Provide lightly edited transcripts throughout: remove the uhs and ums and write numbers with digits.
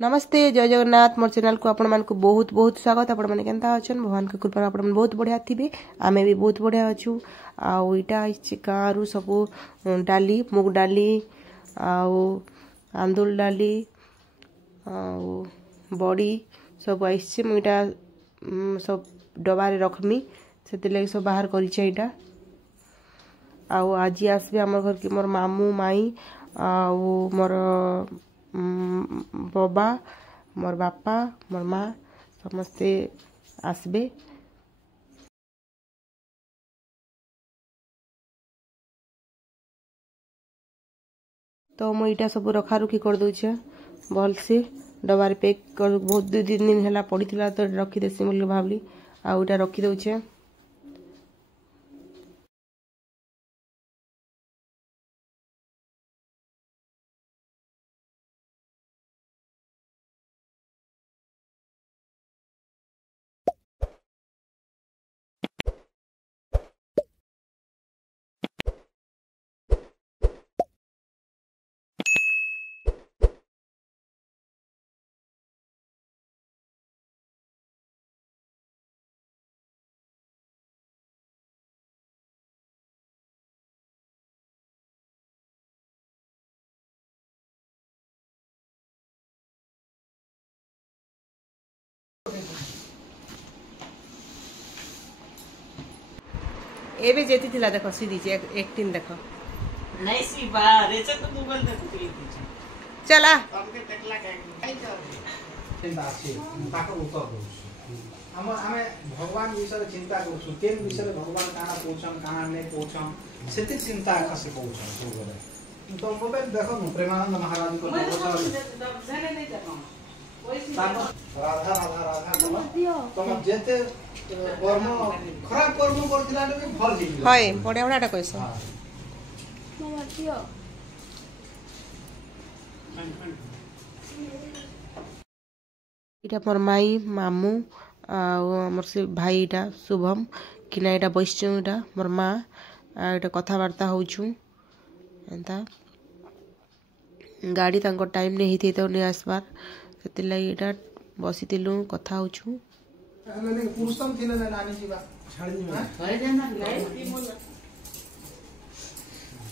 नमस्ते जय जगन्नाथ मोर चैनल को आपण मानक बहुत बहुत स्वागत। आपण माने केनता अछन भगवान के कृपा आपण बहुत बढ़िया थिबे आमे भी बहुत बढ़िया अछु। आउ इटा आइछि गाँरु सबू डाली मुग डाली आउ आंदुल डाली आउ बड़ी सब आइछि मुइटा सब डबारे रखमी सेति लागि सब बाहर करिछि इटा। आउ आज आसबे हमर घर के मोर मामू माई आउ मोर बाबा मोर बापा मोर माँ समस्ते आसबे। तो मुझे इटा सब रखा रुखी कर दूचे भल से डबार पैक कर बहुत 2-3 दिन है पड़ी तो रखीदेसी बोल भावली आउ इटा रखी दौचे। एबे जेती थिला देखो सीधी जे एक्टिंग देखो नहीं सी बा रेचे तो गूगल देखुली चला हमके टकला के दासी ताको उत्तर दो हम भगवान विषय चिंता करू केन विषय भगवान काना पूछन काना नहीं पूछन सेति चिंता कसे पूछन तो तो मोबाइल देखो प्रेमानंद महाराज को जाने नहीं देखो राधा राधा राधा तुम जेते कर्म खराब कर्म करथिला भी भल दिल हाय बडे बडाटा कइसो मामा दियो इटा मोर माई मामू आमर से भाई इटा शुभम कि ना इटा बैसचु इटा मोर माँ इटा कथबार्ता होचु एंता गाड़ी तांको टाइम नहीं थी तो नहीं आसबार से लगी इटा बसीलु कथा होचु। पुरुषम थिले ना नानी जीवा छाड़ी जीवा होय जाना नहीं मोला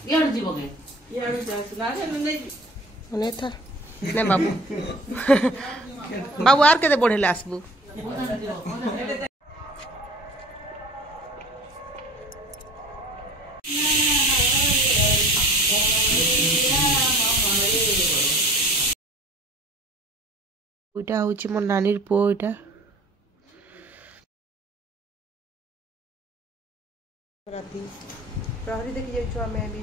यार जीवो के यार जास लागे नहीं ओने था ने बाबू बाबू आर केते बढ़ेले आसबू इटा होची मोर नानीर पो इटा राती प्रहरी देखि जाइछु आमे भी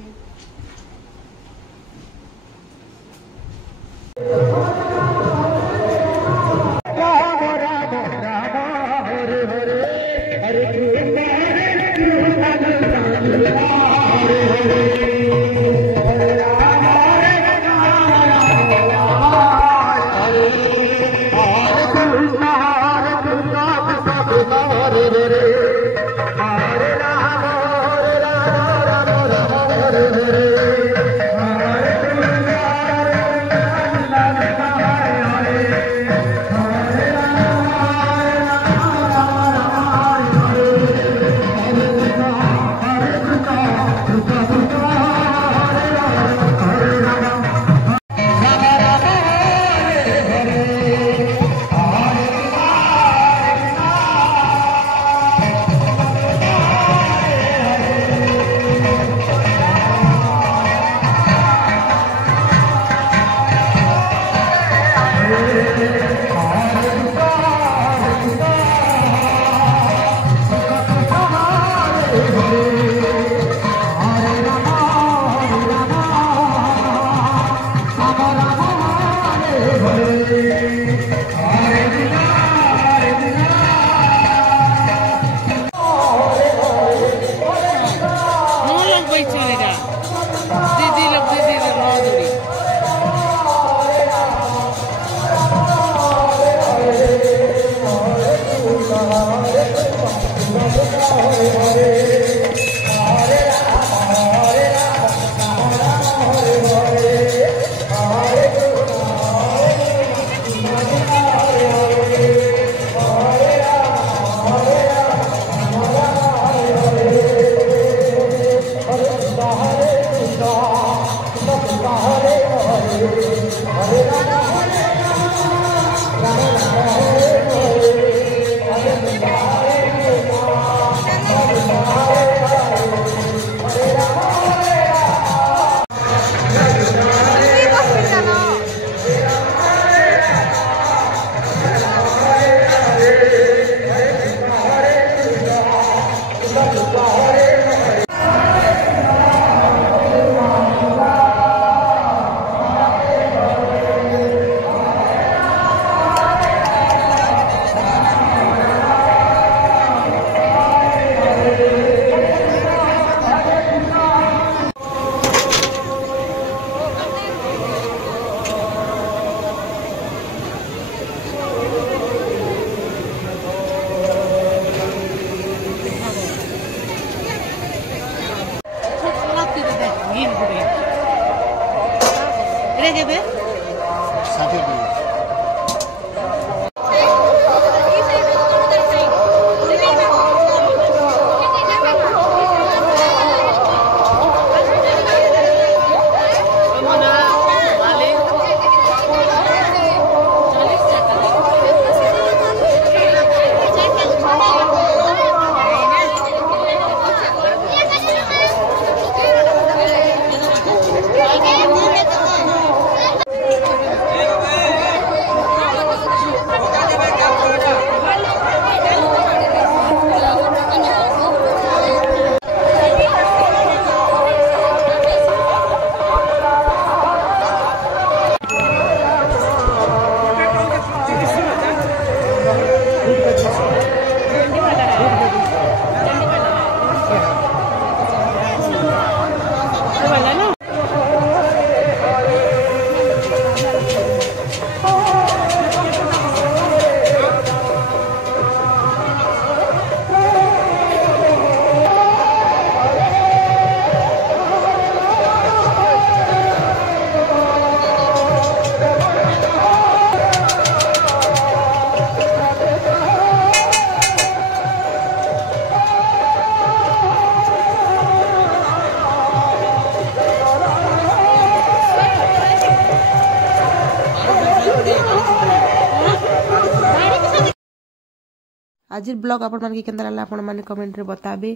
आज ब्लॉग आपण मन के केंदा लागला आपण माने कमेंट रे बताबे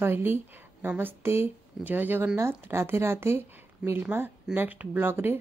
रहिली नमस्ते जय जगन्नाथ राधे राधे मिलमा नेक्स्ट ब्लॉग रे।